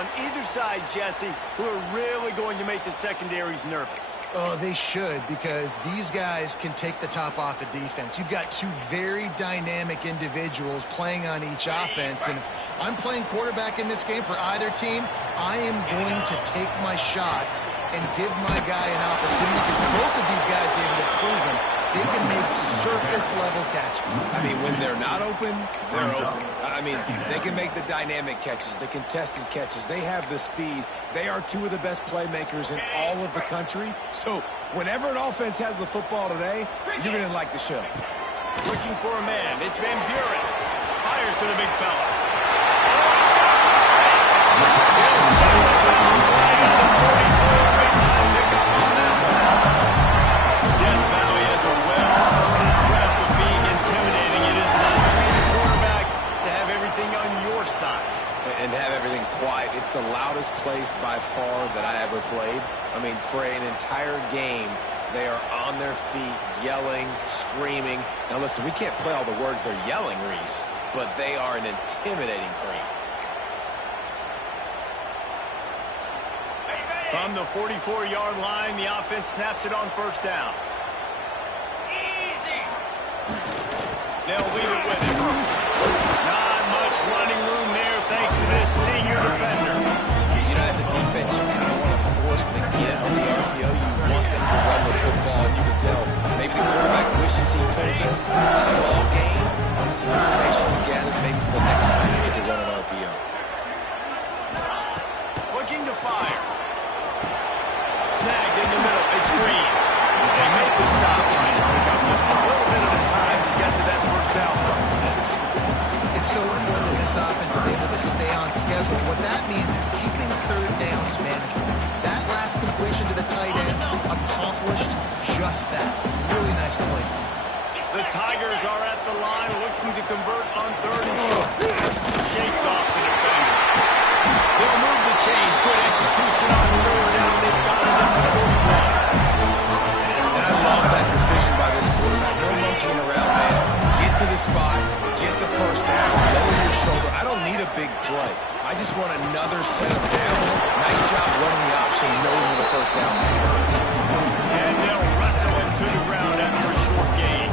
on either side, Jesse, who are really going to make the secondaries nervous. Oh, they should, because these guys can take the top off of defense. You've got two very dynamic individuals playing on each offense, and if I'm playing quarterback in this game for either team, I am going to take my shots and give my guy an opportunity, because both of these guys, they've proven they can make circus-level catches. I mean, when they're not open, they're open. I mean, they can make the dynamic catches, the contested catches. They have the speed. They are two of the best playmakers in all of the country. So whenever an offense has the football today, you're going to like the show. Looking for a man. It's Van Buren. Fires to the big fella. He'll stay with him right at the 44. Big time pickup on that one. Death Valley has a well-earned rep of being intimidating. It is nice to be the quarterback to have everything on your side. And have everything quiet. It's the loudest place by far that I ever played. I mean, for an entire game, they are on their feet, yelling, screaming. Now, listen, we can't play all the words they're yelling, Reese, but they are an intimidating cream. From the 44-yard line, the offense snaps it on first down. Easy. They'll leave it with him. Not much running room there thanks to this senior defender. You know, as a defense, you kind of want to force the get on the RPO. You want them to run the football, and you can tell maybe the quarterback wishes he told this. Small game, and some information you gather maybe for the next time you get to run an RPO. Looking to fire. Snagged in the middle. It's Green. They make the stop, trying to pick up just a little bit of the time to get to that first down. It's so important that this offense is able to stay on schedule. What that means is keeping third downs manageable. That last completion to the tight end accomplished just that. Really nice play. The Tigers are at the line looking to convert on third and short. Shakes off the defender. They'll move the chains. Good execution on third down. They've got it up to 41. And I love that decision by this quarterback. No monkeying around, man. Get to the spot. Get the first down. Lower your shoulder. I don't need a big play. I just want another set of downs. Nice job running the option, knowing where the first down is. And they'll wrestle him to the ground after a short gain.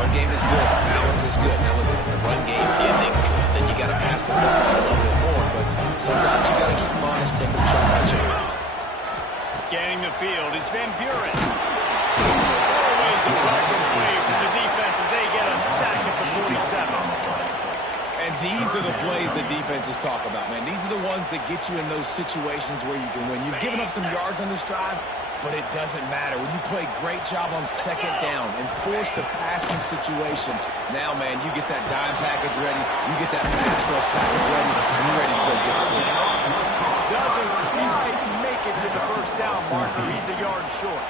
Run game is good. Balance is good. Now listen, if the run game isn't good, then you got to pass the football a little bit more. But sometimes you got to keep them honest, take them chunk by chunk. Scanning the field, it's Van Buren. Always a welcome play for the defense as they get a sack at the 47. And these are the plays that defenses talk about, man. These are the ones that get you in those situations where you can win. You've given up some yards on this drive, but it doesn't matter. When you play a great job on second down and force the passing situation, now, man, you get that dime package ready, you get that pass rush package ready, and you're ready to go get the ball. Doesn't quite make it to the first down marker. He's a yard short.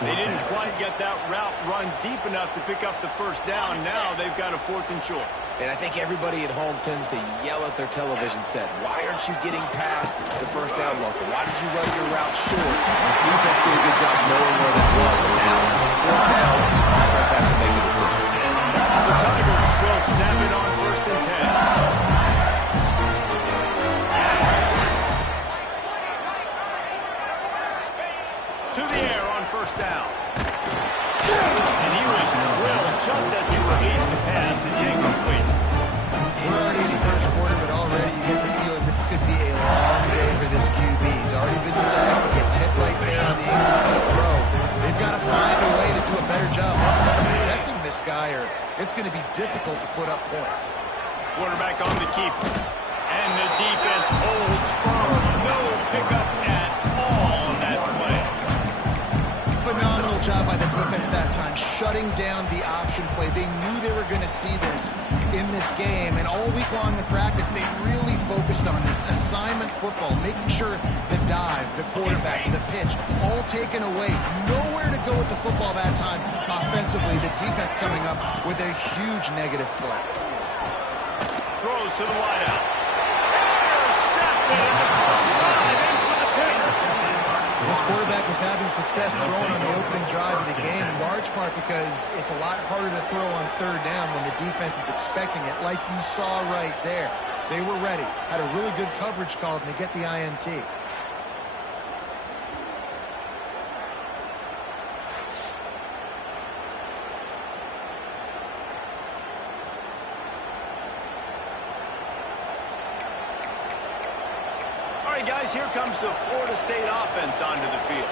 They didn't quite get that route run deep enough to pick up the first down. Now they've got a fourth and short. And I think everybody at home tends to yell at their television set, why aren't you getting past the first down marker? Why did you run your route short? The defense did a good job knowing where that was. But now, fourth down, the offense has to make a decision. The Tigers will snap it on first and 10. To the air on first down. And he was drilled just as he released the pass. It's incomplete. We're already in the first quarter, but already you get the feeling this could be a long day for this QB. He's already been sacked. He gets hit right there on the incomplete throw. They've got to find a way to do a better job up front protecting this guy, or it's going to be difficult to put up points. Quarterback on the keeper. And the defense holds firm. No pickup at all on that play. Phenomenal job by the defense that time, shutting down the option play. They knew they were going to see this in this game, and all week long in practice, they really focused on this assignment football, making sure the dive, the quarterback, the pitch, all taken away. Nowhere to go with the football that time offensively. The defense coming up with a huge negative play. Throws to the wideout. Intercepted in the first drive. Ends with a pick. This quarterback was having success throwing on the opening drive of the game, in large part because it's a lot harder to throw on third down when the defense is expecting it, like you saw right there. They were ready. Had a really good coverage called, and they get the INT. All right, guys, here comes the Florida State offense onto the field.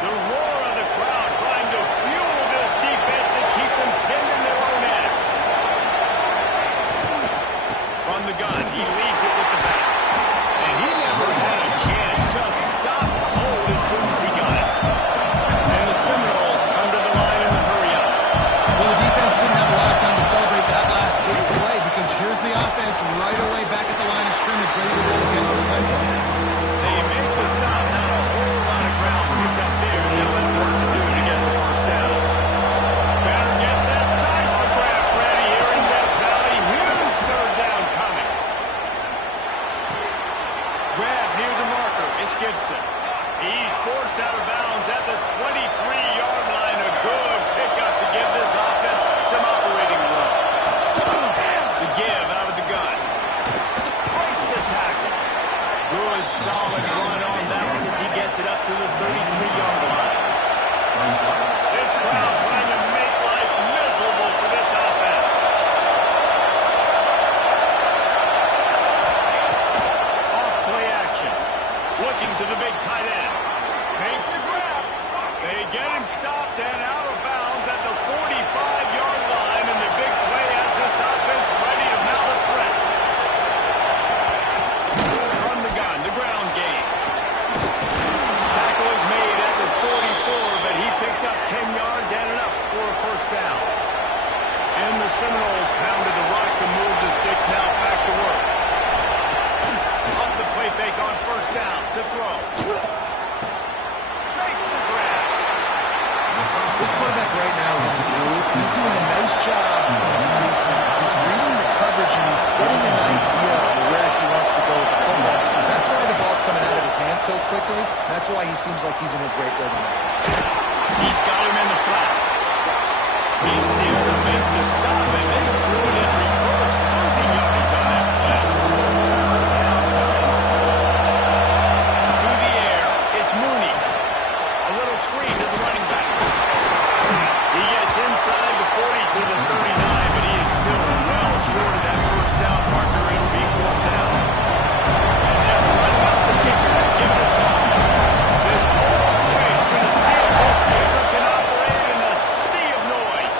The roar of the crowd trying to fuel this defense to keep them pinned in their own end. From the gun, he leaves it with the bat. And he never had a chance, just stopped cold as soon as he got it. And the Seminoles come to the line in the hurry-up. Well, the defense didn't have a lot of time to celebrate that last big play because here's the offense right away back at the line of scrimmage, ready to roll again with tempo. They make the stop, not a whole lot of ground picked up there. They'll have work to do to get the first down. Better get that seismic grab ready here in Death Valley. Huge third down coming. Grab near the marker. It's Gibson. He's forced out of bounds at the 23-yard line. A good pickup to give this offense some operating room. The give out of the gun. Breaks the tackle. Good, solid run on that one as he gets it up to the 33-yard line. This crowd trying to make life miserable for this offense. Off play action. Looking to the big tight end. Makes the grab. They get him stopped and out of bounds at the 45-yard line, and the big play has this offense ready to mount a threat. From the gun, the ground game. Tackle is made at the 44, but he picked up 10 yards and enough for a first down. And the Seminoles pounded the rock to move the sticks, now back to work. Off the play fake on first down to throw. Makes the grab. This quarterback right now is in the groove. He's doing a nice job He's reading the coverage, and he's getting an idea of where he wants to go with the football. That's why the ball's coming out of his hands so quickly. That's why he seems like he's in a great rhythm. He's got him in the flat. He's there to make the stop, and they threw it in reverse, losing yardage on that play. To the air, it's Mooney. A little screen to the running back. He gets inside the 40 to the 39, but he is still well short of that first down marker. It'll be fourth down. And they're running up the kicker and give it a try. This whole play is going to see if this kicker can operate in the sea of noise.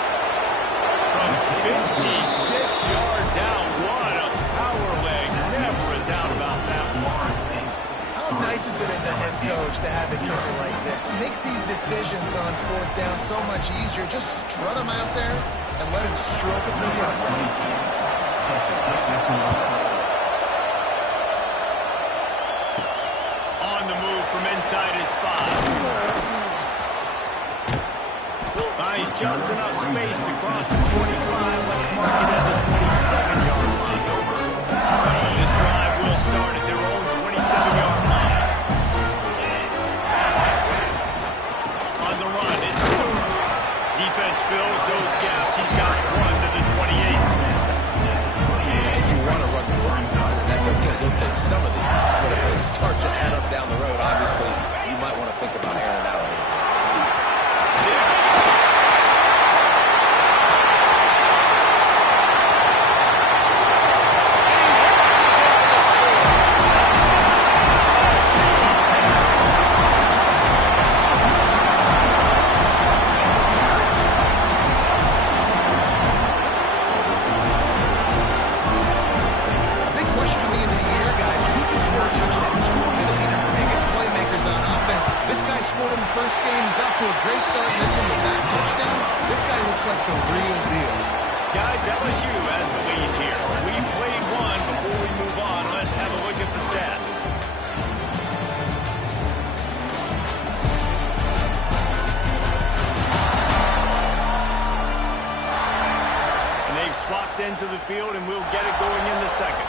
From 56 yards out, what a power leg. Never a doubt about that one. How nice is it as a head coach to have a kicker like this? It makes these decisions on fourth down so much easier. Just strut him out there and let him stroke it through the uprights. On the move from inside his 5. Finds just enough space to cross the 25. Let's mark it at the 27-yard line. This drive will start at their own 27-yard line. On the run, it's defense fills those gaps. He's got one to the 28. And you want to run the football, and that's okay. They'll take some of these. But if they start to add up down the road, obviously, you might want to think about airing out a little bit. Big question coming into the year, guys. Who can score touchdowns? Who are going to be the biggest playmakers on offense? This guy scored in the first game. He's off to a great start in this one with that touchdown. This guy looks like the real deal. Guys, LSU has the lead here. We played one. Before we move on, let's have a look at the stats. And they've swapped into the field, and we'll get it going in the second.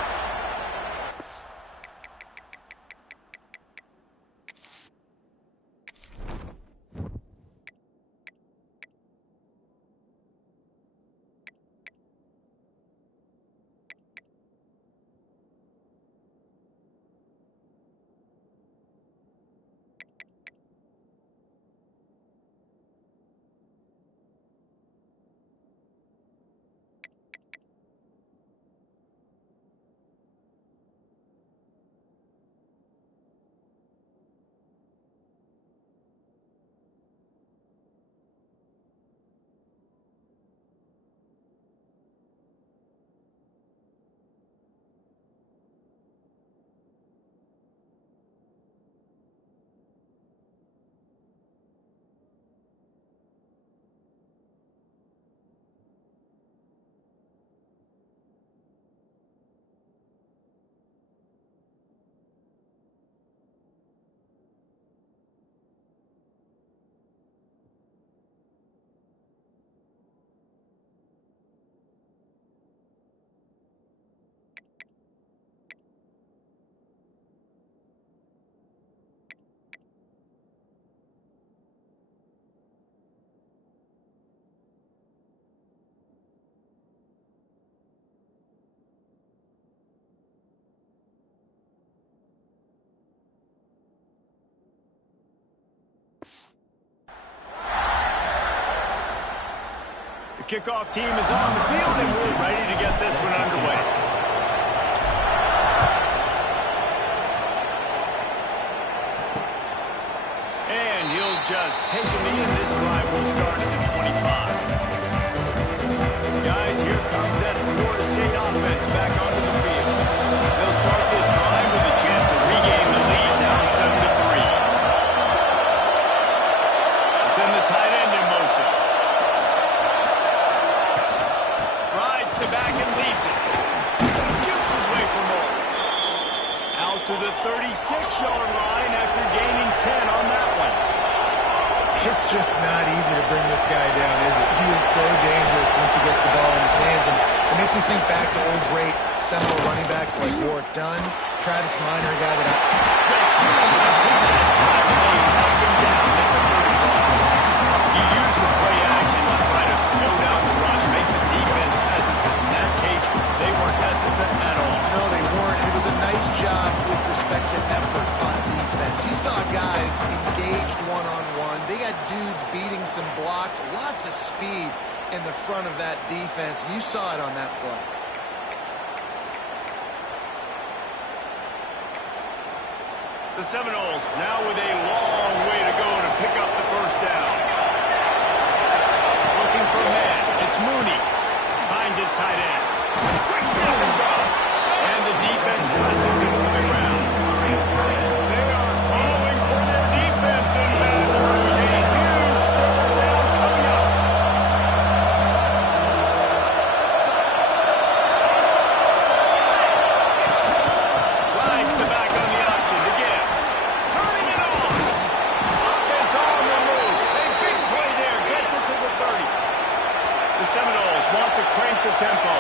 kickoff team is on the field, and we're ready to get this one underway. And he'll just take a knee, and this drive will start at the 25. Guys, here comes that Florida State offense back onto the field. They'll start this drive with a chance to regain the lead, down 7-3. Send the tight end in motion. Rides to back and leaves it. Jukes his way for more. Out to the 36-yard line after gaining 10 on that one. It's just not easy to bring this guy down, is it? He is so dangerous once he gets the ball in his hands. And it makes me think back to old great Seminole running backs like Warwick Dunn, Travis Minor, a guy that I... Just too much. He knocked him down at the 35. He used the play action to try to slow down the rush, make the defense hesitant. In that case, they weren't hesitant at all. No, they weren't. It was a nice job with respect to effort on defense. You saw guys engaged one-on-one. They got dudes beating some blocks, lots of speed in the front of that defense. You saw it on that play. The Seminoles now with a long way to go to pick up the first down. Looking for a man. It's Mooney. Finds his tight end. Quick step and drop. And the defense wrestles him to the ground. They are calling for their defense in Baton Rouge. A huge third down coming up. Rides the back on the option to give. Turning it on. Offense on the move. A big play there. Gets it to the 30. The Seminoles want to crank the tempo.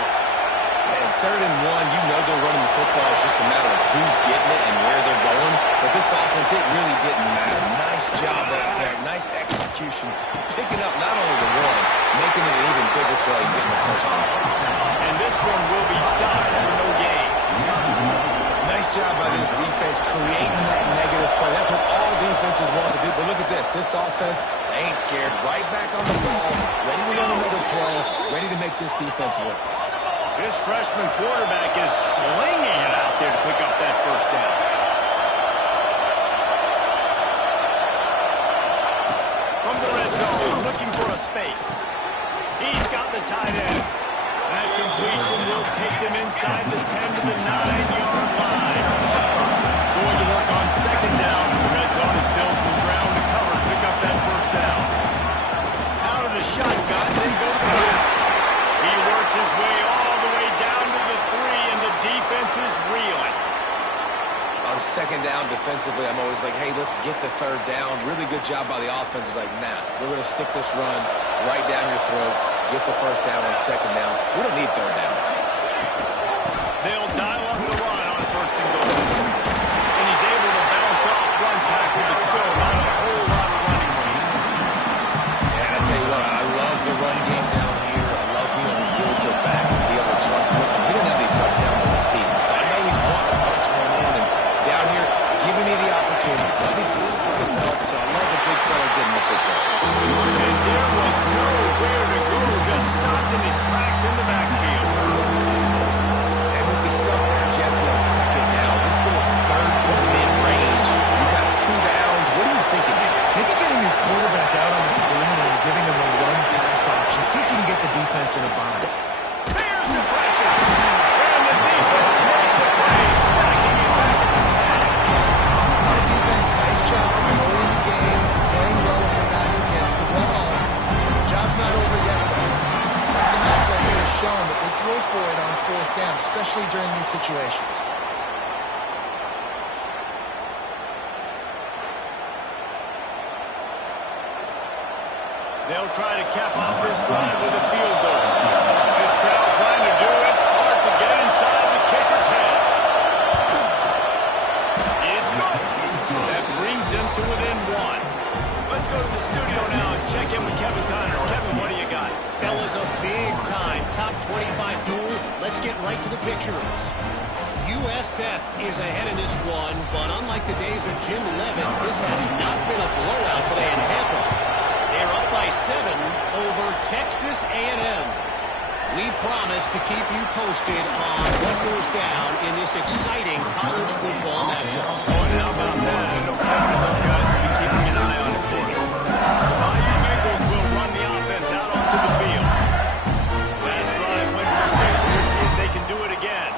Yeah, 3rd and 1, you know they're running the football. It's just a matter of who's getting it and where they're going. But this offense, it really didn't matter. Nice job up there. Nice execution. Picking up not only the one, making it an even bigger play and getting the first down. And this one will be stopped for no gain. Nice job by this defense creating that negative play. That's what all defenses want to do. But look at this. This offense, they ain't scared. Right back on the ball, ready to run another play, ready to make this defense work. This freshman quarterback is slinging it out there to pick up that first down. From the red zone, looking for a space. He's got the tight end. That completion will take them inside the 10 to the 9-yard line. Going to work on second down. The red zone is still some ground to cover to pick up that first down. Out of the shotgun, they go to the hit. He works his way all the way down to the 3, and the defense is reeling. On second down defensively, I'm always like, hey, let's get the 3rd down. Really good job by the offense. It's like, nah, we're going to stick this run right down your throat, get the first down on second down. We don't need 3rd downs. They'll dial up the run on 1st and goal. And he's able to bounce off one tackle, but still not a whole lot of running room. Yeah, I tell you what, I love the run game down here. I love being able to give it to a back and be able to trust him. Listen, he didn't have any touchdowns in the season, so I know he's wanting to punch one in. And down here, giving me the opportunity. Let me prove myself, so I love the big fella getting the football. And there was nowhere to go, just stopped in his tracks in the backfield. And with the stuff there, Jesse, on second down, this little 3rd to mid-range, you got 2 downs. What are you thinking here? Maybe getting your quarterback out on the perimeter and giving him a run-pass option. See if you can get the defense in a bind. There's the pressure. And the defense makes a play, sacking it back at the 10. The defense, nice job knowing the game, playing well with their backs against the wall. Job's not over yet, though. This is an offense that has shown that they throw for it on 4th down, especially during these situations. They'll try to cap off this drive with a field goal. This crowd trying to do its part to get inside the kicker's head. It's good. That brings them to within 1. Let's go to the studio now and check in with Kevin Connors. Kevin, what do you got? Fellas, a big-time top 25 duel. Let's get right to the pictures. USF is ahead in this one, but unlike the days of Jim Levitt, this has not been a blowout today in Tampa. They're up by 7 over Texas A&M. We promise to keep you posted on what goes down in this exciting college football matchup. Oh, and how about that? I know Kevin and those guys will be keeping an eye on it for us. The Bayou Bengals will run the offense out onto the field. Last drive went for 6. We'll see if they can do it again.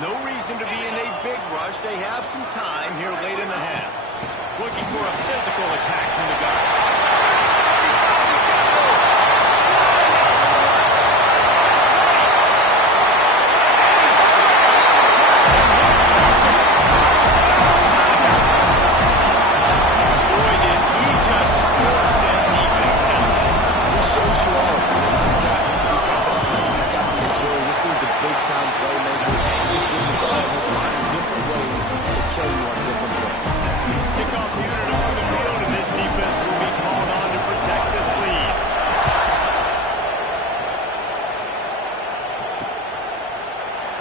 No reason to be in a big rush. They have some time here late in the half. Looking for a physical attack from the guy. Big-time playmaker. Just give him the ball. He'll find different ways to kill you on different plays. Kickoff unit on the field, and this defense will be called on to protect this lead.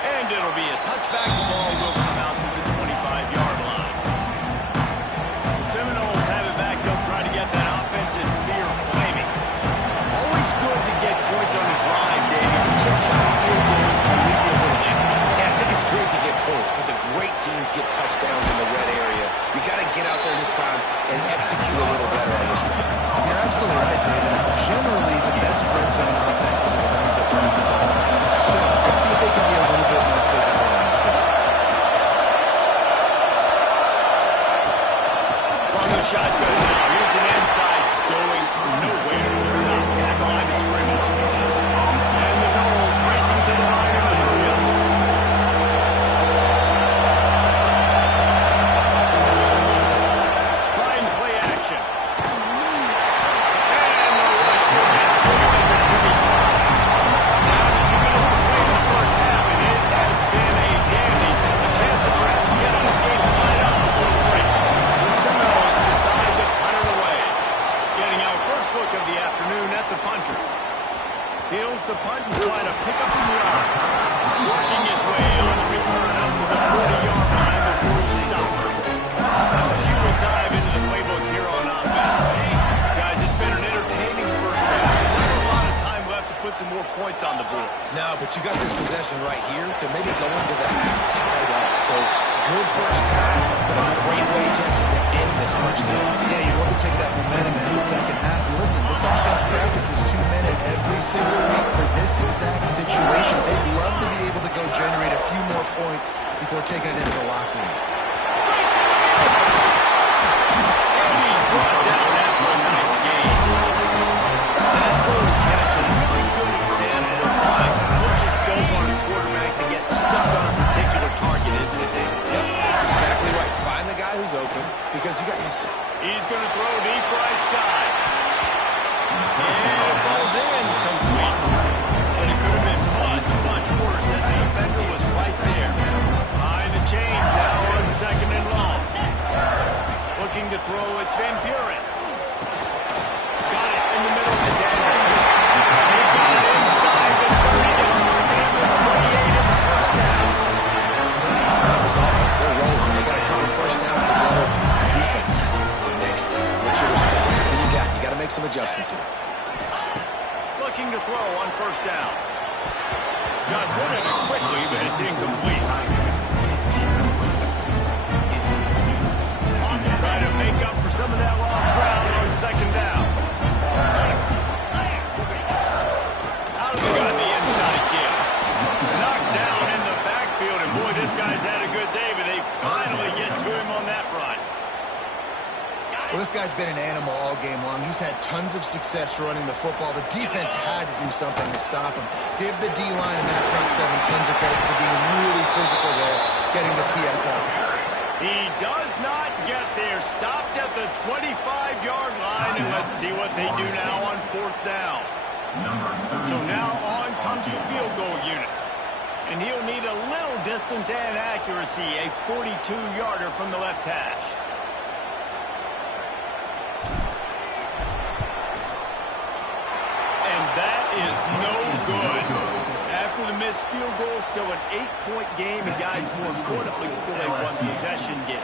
And it'll be a touchback. The ball will come out to the 25-yard line. The Seminoles have it back. They'll try to get that offensive spear flaming. Always good to get points on the drive, David. Chip shot field goals can leave you a little empty. Yeah, I think it's great to get points, but the great teams get touchdowns in the red area. You got to get out there this time and execute a little better on this drive. You're absolutely right, David. Generally, the best red zone offenses are the ones that run the ball. So, let's see if they can be a little bit more physical on this drive. From the shotgun now, here's an inside. It's going nowhere. Stop at the line of scrimmage. And the Noles racing to the line in the hurry-up. Trying play action. And the rush will get through to the 25. Now the 2 minutes to play in the first half, and it has been a dandy. A chance to perhaps get this game tied up before the break. The Seminoles decide to punt it away. Getting our first look of the afternoon at the punter. Fields the punt and try to pick up some yards. Working his way on the return up to the 40-yard line before he stopped. LSU will dive into the playbook here on offense. Guys, it's been an entertaining first half. Not a lot of time left to put some more points on the board. No, but you got this possession right here to maybe go into the half tied up. So, good first half, but a great way, Jesse, to end this first half. Yeah, you'd love to take that momentum into the second half. And listen, this offense practices 2-minute every single week for this exact situation. They'd love to be able to go generate a few more points before taking it into the locker room. And he's brought down after a nice game. That's where we catch a really good example of why coaches don't want a quarterback to get stuck on a particular target, isn't it, Dave? Yep, that's exactly right. Find the guy who's open because you got... He's going to throw deep right side. And it falls in complete. But it could have been much, much worse as the defender was right there. Behind the chains now on 2nd and long. Looking to throw, it's Van Buren. Got it in the middle of the Anderson. He got it inside the 30-yard and the 28. It's first down. This offense, they're rolling. They got a couple of first downs together. Defense. Next, what's your response? What do you got? You got to make some adjustments here. Looking to throw on first down. Got rid of it quickly, but it's incomplete. Try to make up for some of that lost ground on 2nd down. Out of the gun, the inside give. Knocked down in the backfield, and boy, this guy's had a good day, but they finally get to him on that run. Well, this guy's been an animal all game long. He's had tons of success running the football. The defense had to do something to stop him. Give the D-line and that front seven tons of credit for being really physical there, getting the TFL. He does not get there. Stopped at the 25-yard line, and let's see what they do now on 4th down. So now on comes the field goal unit. And he'll need a little distance and accuracy, a 42-yarder from the left hash. And that is no good. After the missed field goal, still an 8-point game, and guys, more importantly, still a one-possession game.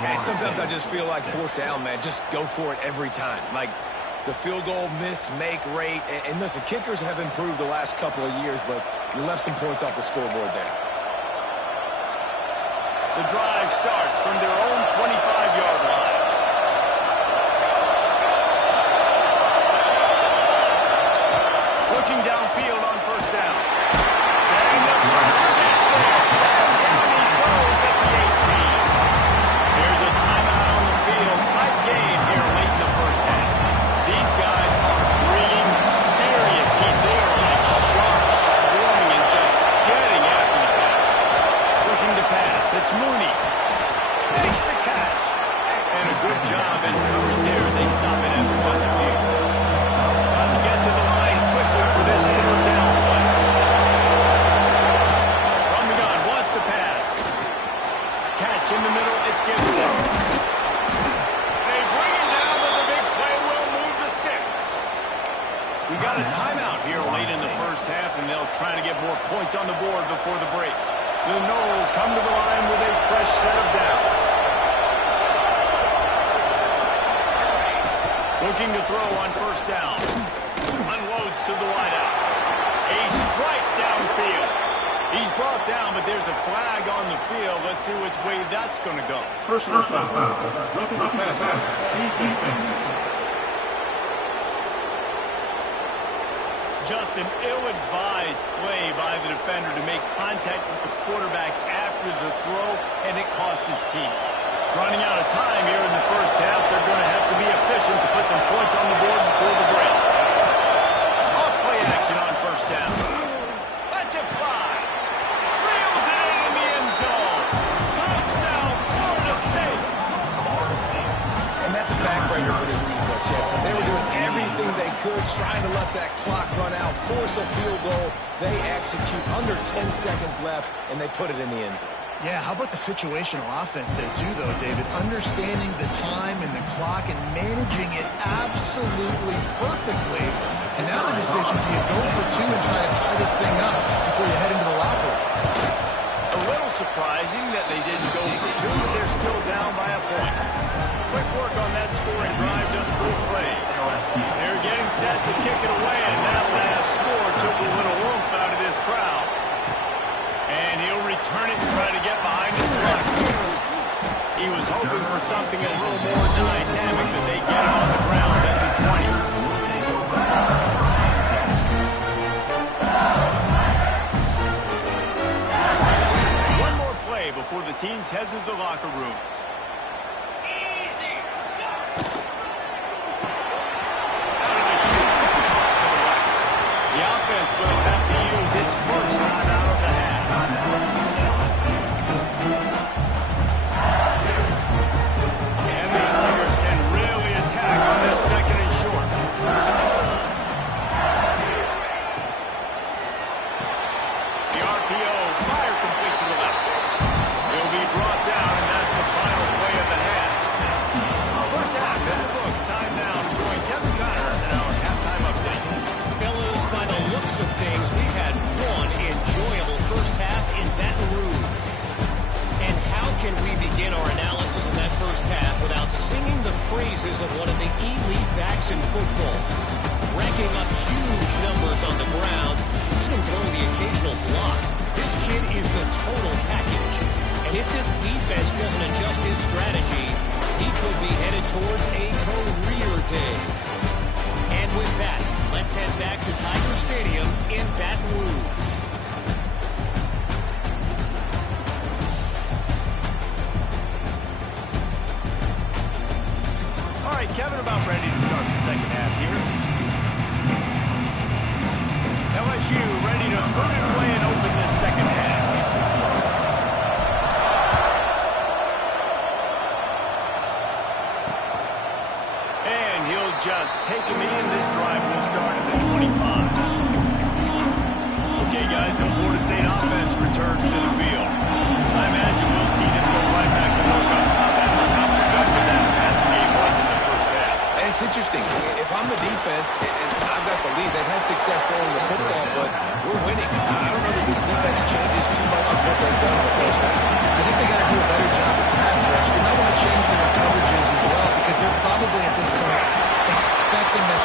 Man, sometimes I just feel like 4th down, man, just go for it every time. Like, the field goal miss-make rate. And listen, kickers have improved the last couple of years, but you left some points off the scoreboard there. The drive starts from their own 25-yard line. Looking downfield on first down. And the pressure gets there. And down he goes at the AC. There's a timeout on the field. Tight game here late in the first half. These guys are bringing serious heat. They are like sharks swarming and just getting after the pass. Looking to pass. It's Mooney. Makes the catch. And a good job in coverage there as they stop it after just a few. About to get to the line quickly for this third down play. From the gun, wants to pass. Catch in the middle, it's Gibson. They bring him down, but the big play will move the sticks. We got a timeout here late in the first half, and they'll try to get more points on the board before the break. The Noles come to the line with a fresh set of downs. Looking to throw on first down. Unloads to the wideout. A strike downfield. He's brought down, but there's a flag on the field. Let's see which way that's going to go. Personal foul. Roughing the passer. Defense. Just an ill-advised play by the defender to make contact with the quarterback after the throw, and it cost his team. Running out of time here in the first half, they're going to have to be efficient to put some points on the board before the break. Off-play action on first down. Let's it fly. Reels it in the end zone. Touchdown, Florida State. And that's a backbreaker for this defense, Jesse. They were doing everything they could, trying to let that clock run out, force a field goal. They execute under 10 seconds left, and they put it in the end zone. Yeah, how about the situational offense there too, though, David? Understanding the time and the clock and managing it absolutely perfectly. And now the decision, do you go for two and try to tie this thing up before you head into the locker room? A little surprising that they didn't go for two, but they're still down by a point. Quick work on that scoring drive, just 4 plays. They're getting set to kick it away, and that last score took a little oomph out of this crowd. And he'll return it and try to get behind his block. He was hoping for something a little more dynamic, but they get him on the ground at the 20. One more play before the teams head to the locker rooms. Out of the chute. The offense will have to use its first time out of the half. And the Tigers can really attack on this second and short. The RPO, fire complete to the left. He'll be brought down, and that's the final play of the half. First half in the books. Time now to join Kevin Connors in our halftime update. Fellas, by the looks of things, we've had one enjoyable first half in Baton Rouge. And how can we begin our analysis of that first half without singing the praises of one of the elite backs in football? Racking up huge numbers on the ground, even throwing the occasional block. This kid is the total package. And if this defense doesn't adjust his strategy, he could be headed towards a career day. And with that, let's head back to Tiger Stadium in Baton Rouge. All right, Kevin, about ready to start the second half here. LSU ready to boot and play and open this second half. And he'll just take him in. This drive will start at the 25. Okay, guys, the Florida State offense returns to the field. I imagine we'll see them go right back to work on top after how productive that passing game was in the first half. And it's interesting. If I'm the defense and I've got the lead, they've had success throwing the football, but we're winning. I don't know that this defense changes too much of what they've done in the first half. I think they got to do a better job with pass rush. They might want to change their coverages as well because they're probably at this point expecting this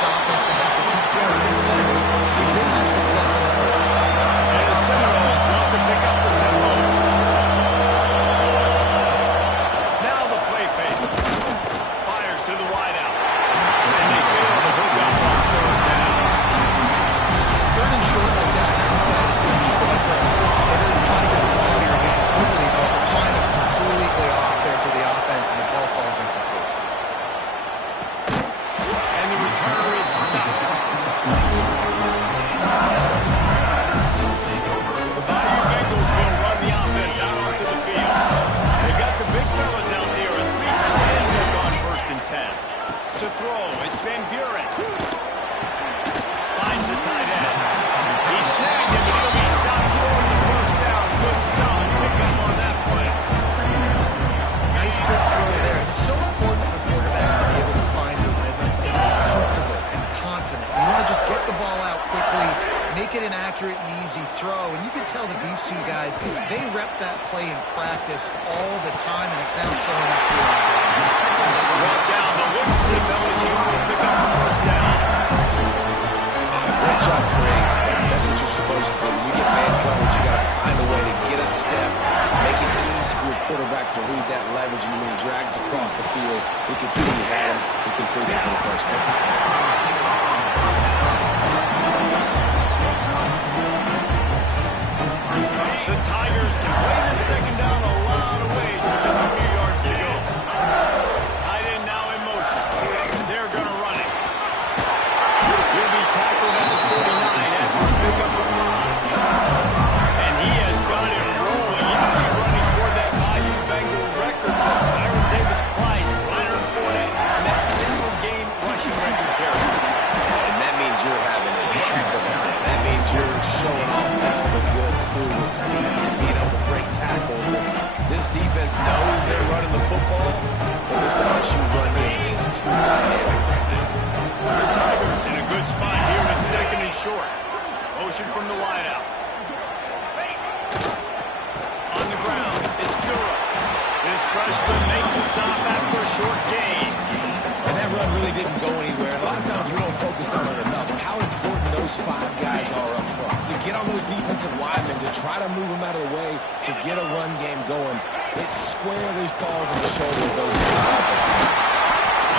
Buren. Finds the tight end. He snagged him, but he'll be stopped short of the first down. Good solid pickup on that play. Nice quick throw there. It's so important for quarterbacks to be able to find a rhythm and be comfortable and confident. You want to just get the ball out quickly, make it an accurate and easy throw. And you can tell that these two guys, they rep that play in practice all the time, and it's now showing up here on the game. Brought down, but looks as if LSU will pick up the first down. Great job creating space. That's what you're supposed to do. When you get man coverage, you got to find a way to get a step, make it easy for your quarterback to read that leverage, and when he drags across the field, we can see he had him. He completes it for the first down. The Tigers can play this second down a lot of ways with just a few yards to go. Tight end now in motion. They're going to run it. He'll be tackled at the 49 after a pickup of 5. And he has got it rolling. He might be running toward that Bayou Bengal record book. Byron Davis-Price, Leonard Fournette, and that single-game rushing record territory. And that means you're having a heck of a day. That means you're showing off all the goods, too, with speed, being able to break tackles. And this defense knows they're running the football, but this LSU run game is too dynamic right now. The Tigers in a good spot here with second and short. Motion from the wideout. On the ground, it's Dura. This freshman makes a stop after a short gain. And that run really didn't go anywhere. And a lot of times we don't focus on it enough. How important those 5 guys are up front. To get on those defensive linemen, to try to move them out of the way, to get a run game going, it squarely falls on the shoulder of those offensive guys.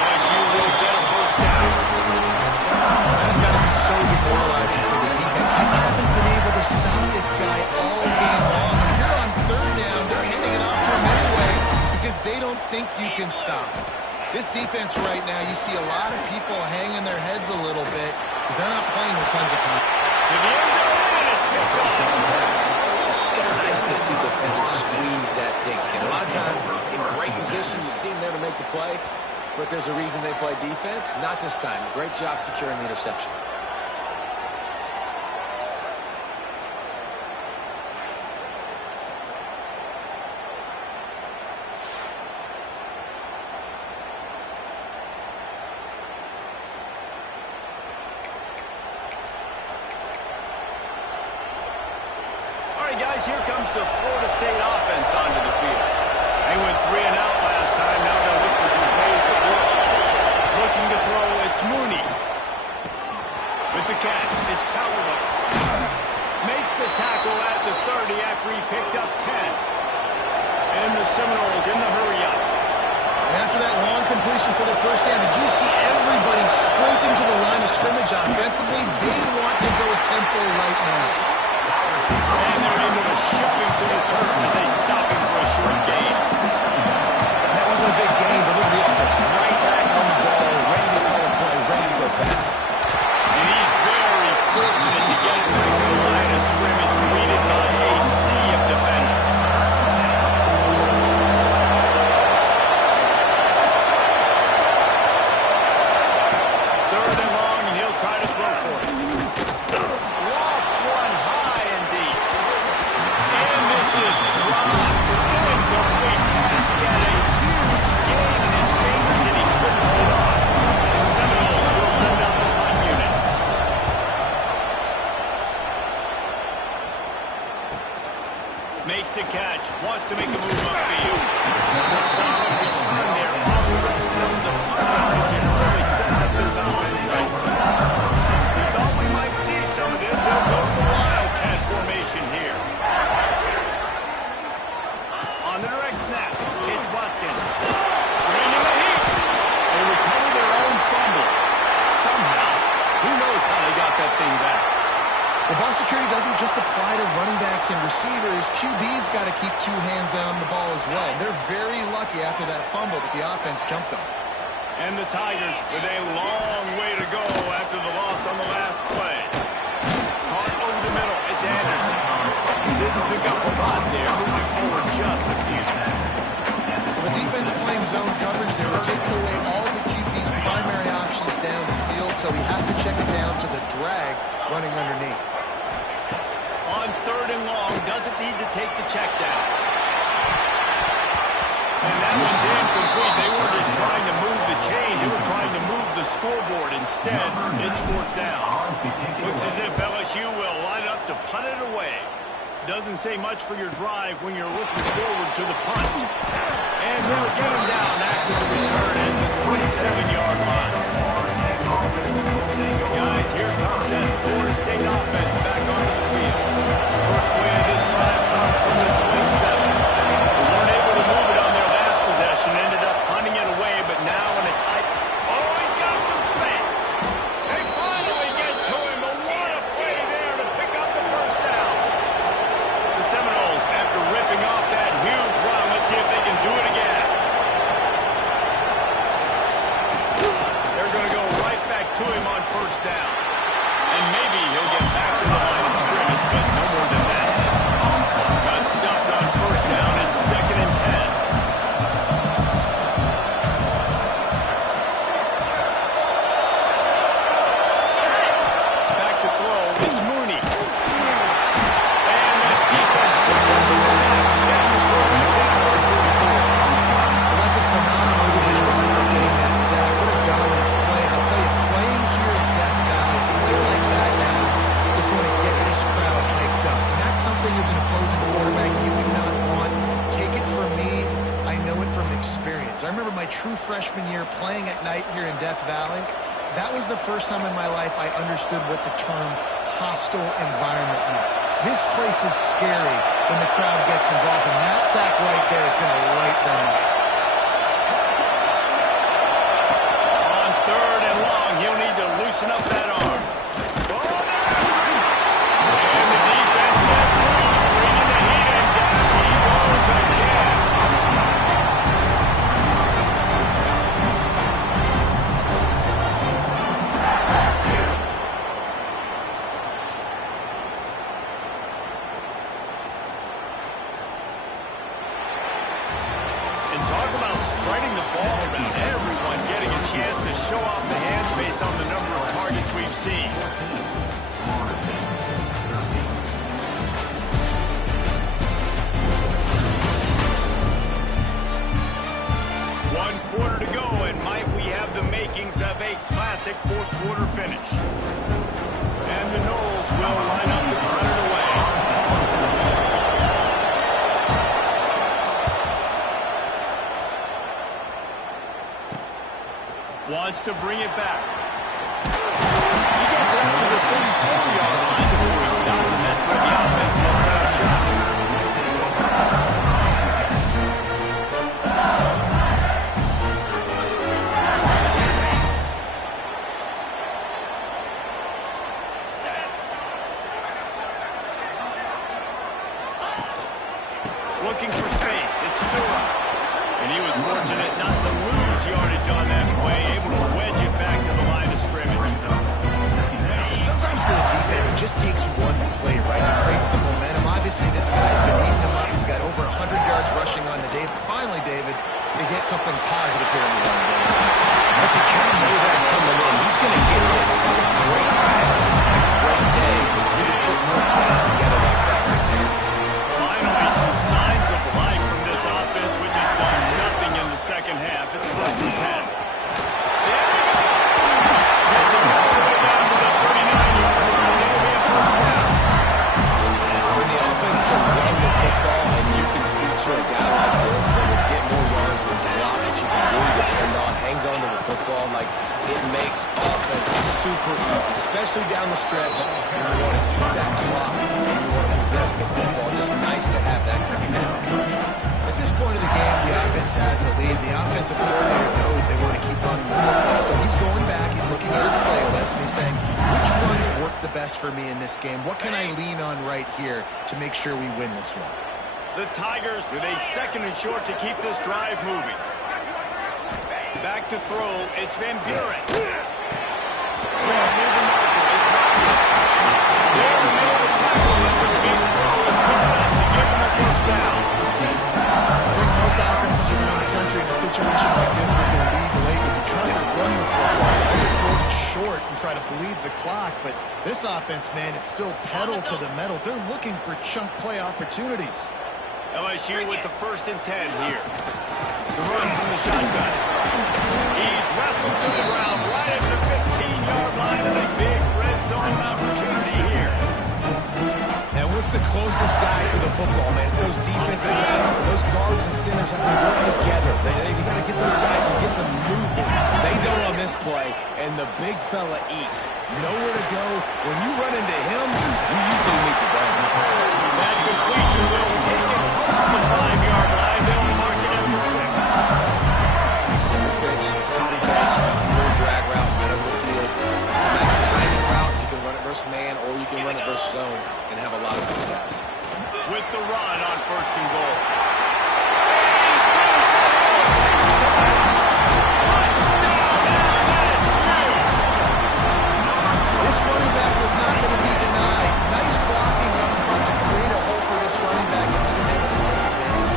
LSU will get a first down. That's got to be so demoralizing for the defense. You haven't been able to stop this guy all game long. And here on third down, they're handing it off to him anyway because they don't think you can stop it. This defense right now, you see a lot of people hanging their heads a little bit because they're not playing with tons of confidence. To the end zone, and it's picked off. It's so nice to see defenders squeeze that pigskin. A lot of times in great position, you see them there to make the play, but there's a reason they play defense. Not this time. Great job securing the interception. Guys, here comes the Florida State offense onto the field. They went 3 and out last time. Now they'll look for some plays that work. Looking to throw, it's Mooney. With the catch, it's Callaway. Makes the tackle at the 30 after he picked up 10. And the Seminoles in the hurry-up. And after that long completion for the first down, did you see everybody sprinting to the line of scrimmage offensively? They want to go tempo right now. And they're able to shove him to the turf as they stop him for a short gain. That wasn't a big gain, but look at the offense. Right back on the ball, ready to call a play, ready to go fast. And he's very fortunate to get it back to the line of scrimmage, greeted by a sea of defenders. Third and long, and he'll try to throw for it. Lofts one high and deep. And this is dropped. Incomplete pass. He had a huge gain in his fingers, and he couldn't hold on. The Seminoles will send out the punt unit. Makes a catch. Wants to make a move upfield. The solid return there offsets some of the punt yardage and really sets up this offense nicely. We thought we might see some of this. They'll go to the Wildcat formation here. On the direct snap, it's Watkins. Bringing the heat. They recover their own fumble. Somehow, who knows how they got that thing back. Well, ball security doesn't just apply to running backs and receivers. QB's got to keep 2 hands on the ball as well. They're very lucky after that fumble that the offense jumped them. And the Tigers with a long way to go after the loss on the last play. Caught over the middle. It's Anderson. Didn't pick up a lot there. Moving forward just a few. Well, the defense playing zone coverage. They were taking away all the QB's primary options downfield. so he has to check it down to the drag running underneath. On 3rd and long, doesn't need to take the check down. And that one's incomplete. They weren't just trying to move the chains. They were trying to move the scoreboard. Instead, it's 4th down. Looks as if LSU will line up to punt it away. Doesn't say much for your drive when you're looking forward to the punt. And they'll get him down after the return at the 27-yard line. Guys, here comes that Florida State offense back onto the field. First play of this drive comes from the 27. They weren't able to move it on their last possession. Ended up punting it away, but now in a tight... Oh, he's got some space. They finally get to him. But what a play there to pick up the first down. The Seminoles, after ripping off that huge run, let's see if they can do it again. They're going to go right back to him on first down. And maybe he'll get back to the line of scrimmage, but no more than that. Got stuffed on first down. It's 2nd and 10. Back to throw. It's Mooney. And that defense picks up the sack down the field down to 34. Well, that's a phenomenal individual for getting that sack. What a dominant play. I'll tell you, playing here at Death Valley, a play like that now is going to get this crowd hyped up. And that's something as an opposing quarterback you do not want. Take it from me. I know it from experience. I remember my true freshman year playing at night here in Death Valley. That was the first time in my life I understood what the term hostile environment meant. This place is scary when the crowd gets involved, and that sack right there is going to light them up. On 3rd and long, he'll need to loosen up that arm. And the defense gets loose, bringing the heat, and down he goes again. And talk about spreading the ball around. Everyone getting a chance to show off the hands based on the number of targets we've seen. One quarter to go, and might we have the makings of a classic 4th quarter finish. And the Noles will line up to punt it away. Wants to bring it back. He gets it up to the 34-yard line before he stopped, and that's where the offense will set up shop. Looking for space. It's Stewart. And he was fortunate not to lose yardage on that play, able to wedge it back to the line of scrimmage. And sometimes for the defense, it just takes one play, right, to create some momentum. Obviously, this guy's been eating them up. He's got over 100 yards rushing on the day. But finally, David, they get something positive here in the run game. But you can't know that coming in. He's going to get this. Such a great guy. He's had a great day. He can put more plays together like that right there. Finally, some signs of life from this offense, which has done nothing in the second half. It's 1st and 10. There we go. Gets it all the way down to the 39-yard line. It'll be a first down. When the offense can run the football and you can feature a guy like this that will get more yards than his block that you can really depend on, hangs on to the football, like it makes offense super easy, especially down the stretch when you want to eat that clock and you want to possess the football. Just nice to have that right now. At this point of the game, the offense has the lead. The offensive coordinator knows they want to keep running the football. So he's going back, he's looking at his playlist, and he's saying, which runs work the best for me in this game? What can I lean on right here to make sure we win this one? The Tigers with a 2nd and short to keep this drive moving. Back to throw, it's Van Buren. Near the marker is Martin. There to make the tackle, and the big throw is good enough to give them a first down. I think most offenses around the country in a situation like this with their lead late would be trying to run the football, either throw it short and try try to bleed the clock, but this offense, man, it's still pedal to the metal. They're looking for chunk play opportunities. LSU with the 1st and 10 here. The run from the shotgun. He's wrestled to the ground right at the 15-yard line, and a big red zone opportunity here. And what's the closest guy to the football, man? It's those defensive tackles. Those guards and centers have to work together. They got to get those guys and get some movement. They don't on this play, and the big fella eats. Nowhere to go. When you run into him, you usually meet the ground. That completion will take it close to the 5-yard line. They'll mark it at the 6. Single pitch, single catch, easy little drag route, right up the field. It's a nice timing route. You can run it versus man, or you can run it versus zone and have a lot of success. With the run on 1st and goal. This running back was not going to be denied. Nice blocking up front to create a hole for this running back, and he was able to take advantage.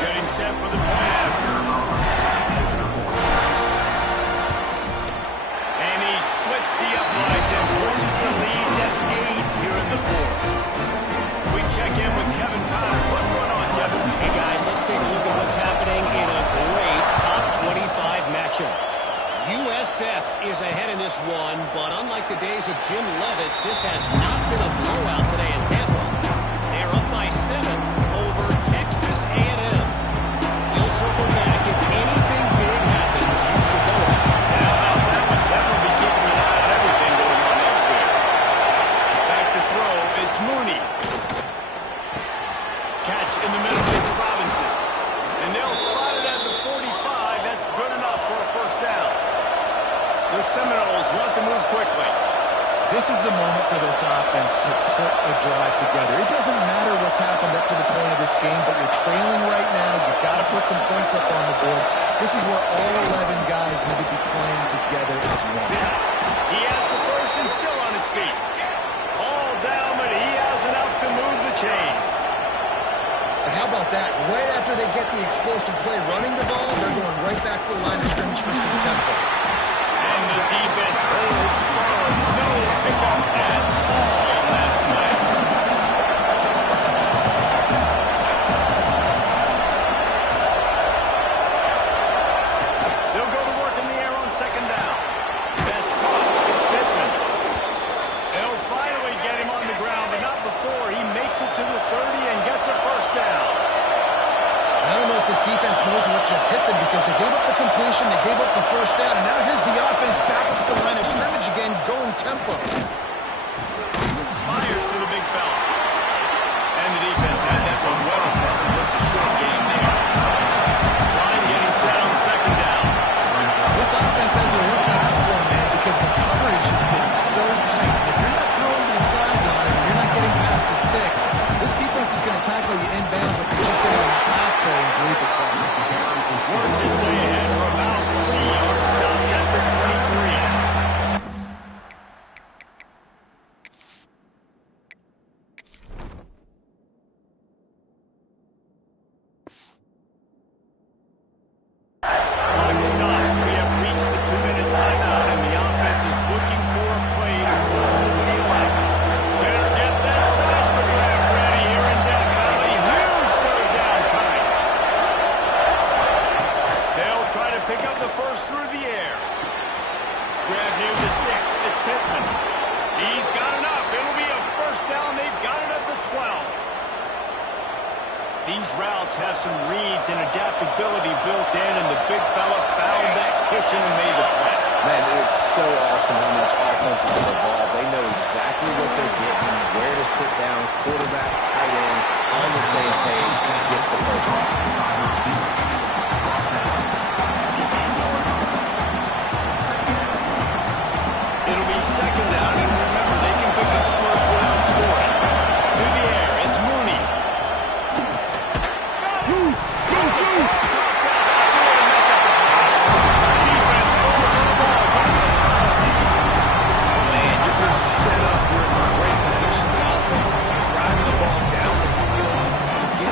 Getting set for the play after. And he splits the uprights and pushes the lead to 8 here in the 4th. We check in with Kevin Powers. What's going on, Kevin? Hey, guys, let's take a look at what's happening in a great top 25 matchup. USF is ahead in this one, but unlike the days of Jim Leavitt, this has not been a blowout today in Tampa. They're up by 7 over Texas A&M. We'll circle back. If anything big happens, you should know it. How about that one? Kevin will be keeping an eye on everything going on elsewhere. Back to throw. It's Mooney. Catch in the middle. It's Robinson. And they'll spot it at the 45. That's good enough for a 1st down. The Seminoles want to move quickly. This is the moment for this offense to put a drive together. It doesn't matter what's happened up to the point of this game, but you're trailing right now. You've got to put some points up on the board. This is where all 11 guys need to be playing together as one. He has the 1st and still on his feet. All down, but he has enough to move the chains. But how about that? Right after they get the explosive play running the ball, they're going right back to the line of scrimmage for some tempo. And the defense holds firm. No pickup at all on that play. They'll go to work in the air on 2nd down. That's caught. It's Pittman. They'll finally get him on the ground, but not before he makes it to the 30 and gets a 1st down. I don't know if this defense knows what just hit them because they gave up the completion, they gave up the 1st down, and now here's the offense back up at the line of scrimmage again, going tempo. Myers to the big fella. And the defense had that one well covered. Just a short game there. Line getting set on 2nd down. This offense has their work cut out for them, man, because the coverage has been so tight. And if you're not throwing to the sideline, and you're not getting past the sticks, this defense is going to tackle you inbounds like they're just getting on the pass play and bleed the clock. Works his way ahead for about 3 yards. Stopped at the 23. Clock stops. We have reached the 2-minute timeout, and the offense is looking for a play to close this deal out. Better get that seismograph ready here in Death Valley. Huge 3rd down coming. They'll try to pick up the 1st through the air. Grab near the sticks. It's Pittman. He's got enough. It'll be a 1st down. They've got it at the 12. These routes have some reads and adaptability built in, and the big fella found that cushion and made the play. Man, it's so awesome how much offenses have evolved. They know exactly what they're getting, where to sit down, quarterback, tight end, on the same page, gets the 1st down. It'll be 2nd down, and remember, they can pick up the 1st without scoring. Through the air, it's Mooney. Man, you're set up. You're in great position. The offense driving the ball down the field,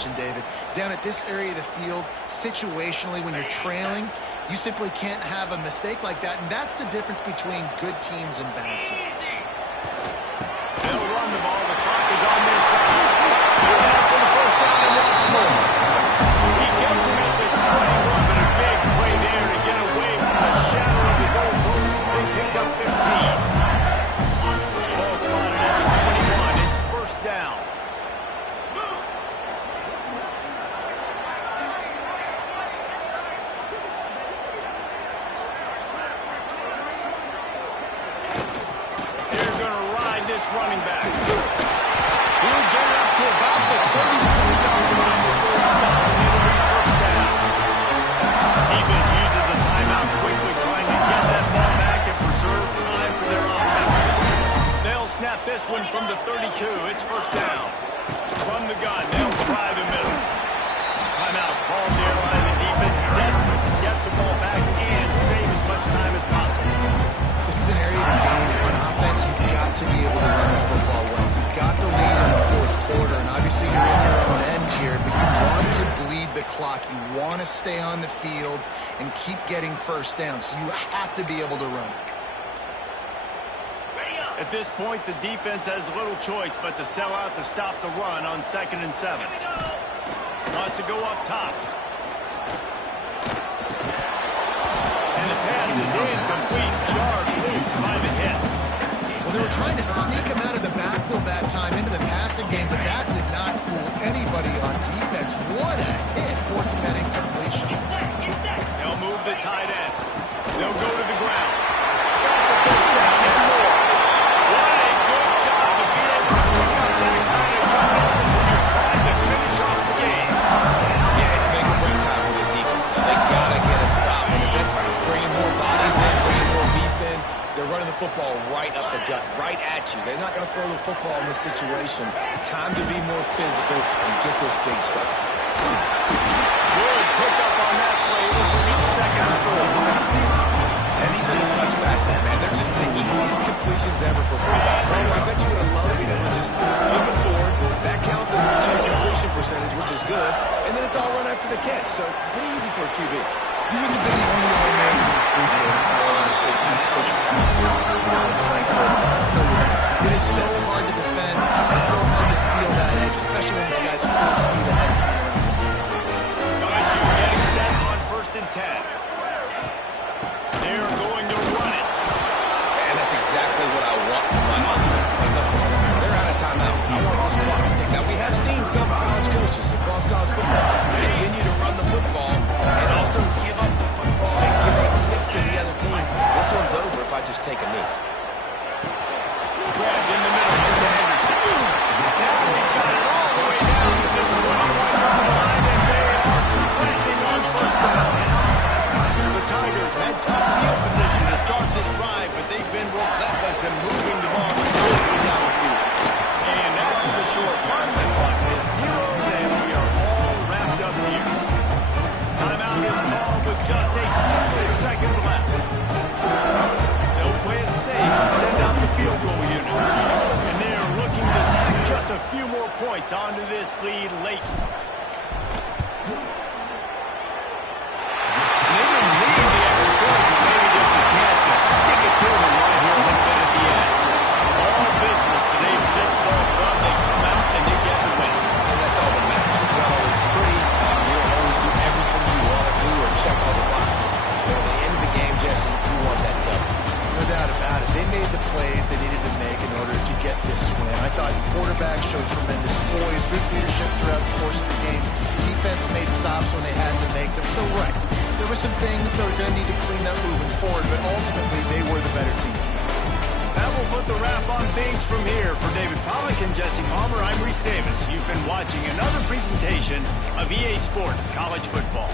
mentioned, David. Down at this area of the field, situationally, when you're trailing, you simply can't have a mistake like that, and that's the difference between good teams and bad teams. They'll run the ball. The clock is on their side. He's out for the first down and once more. He gets him at the 21, but a big play there to get away from the shadow of the goal post. They picked up 15. Ball spotted at the 21. It's first down. They're going to ride this running back. He'll get it up to about the 32-yard line before he stops, and it'll be first down. Defense uses a timeout quickly, trying to get that ball back and preserve time for their offense. They'll snap this one from the 32. It's first down. From the gun, they'll try the middle. Timeout called there by the defense, desperate to get the ball back and save as much time as possible. This is an area of the game on offense you've got to be able to run the football well. You've got the lead in the fourth quarter, and obviously you're in your own end here, but you want to bleed the clock. You want to stay on the field and keep getting first down, so you have to be able to run. At this point, the defense has little choice but to sell out to stop the run on 2nd and 7. Wants to go up top. And the pass is incomplete. Jarred loose by the hit. Well, they were trying to sneak him out of the backfield that time into the passing game, but that did not fool anybody on defense. What a hit, forcing that incompletion. They'll move the tight end. They'll go to the ground. Got the first down and more. What a good job to be able to pick up that kind of coverage when you're trying to finish off the game. Yeah, it's make or break time for this defense. Now, they got to get a stop. And if that's bringing more bodies in, bringing more beef in, they're running the football right up the gut, right at you. They're not going to throw the football in this situation. Time to be more physical and get this big stop. Good pickup on that play. It'll bring it 2nd and 4. And these little touch passes, man, they're just the easiest completions ever for quarterbacks. I bet you would have loved to be able to just flip it forward. That counts as a completion percentage, which is good. And then it's all run after the catch. So pretty easy for a QB. You wouldn't have been the only one there in this group here if all that push passes. It is so hard to defend. It's so hard to seal that edge, especially when this guy's full speed ahead. LSU getting set on 1st and 10. They're going to run it. And that's exactly what I want from my offense. Like, listen, they're out of timeouts. I want this clock to tick. Now, we have seen some college coaches across college football continue to run the football and also give up the football and give a lift to the other team. This one's over if I just take a knee. Grabbed in the middle for Sanderson. He's got it all the way down to the 21-yard line, and they are threatening on first down. The Tigers had tough field position to start this drive, but they've been relentless in moving the ball quickly down the field. And after the short run, the clock is 0, and we are all wrapped up here. Timeout is called with just a single second left. They'll play it safe and send out the field goal unit. And they are looking to tack just a few more points onto this lead late. And they didn't need the extra points, but maybe just a chance to stick it to them right here a little bit at the end. All business today for this ball club. They come out and they get the win. And that's all that matters. It's not always pretty. You don't always do everything you want to do or check all the boxes. But at the end of the game, Jesse, you want that done. No doubt about it. They made the plays they needed to make in order to get this win. I thought the quarterback showed tremendous poise, good leadership throughout the course of the game. Defense made stops when they had to make them. So, right, there were some things they were going to need to clean up moving forward, but ultimately they were the better team. That will put the wrap on things from here. For David Pollack and Jesse Palmer, I'm Reese Davis. You've been watching another presentation of EA Sports College Football.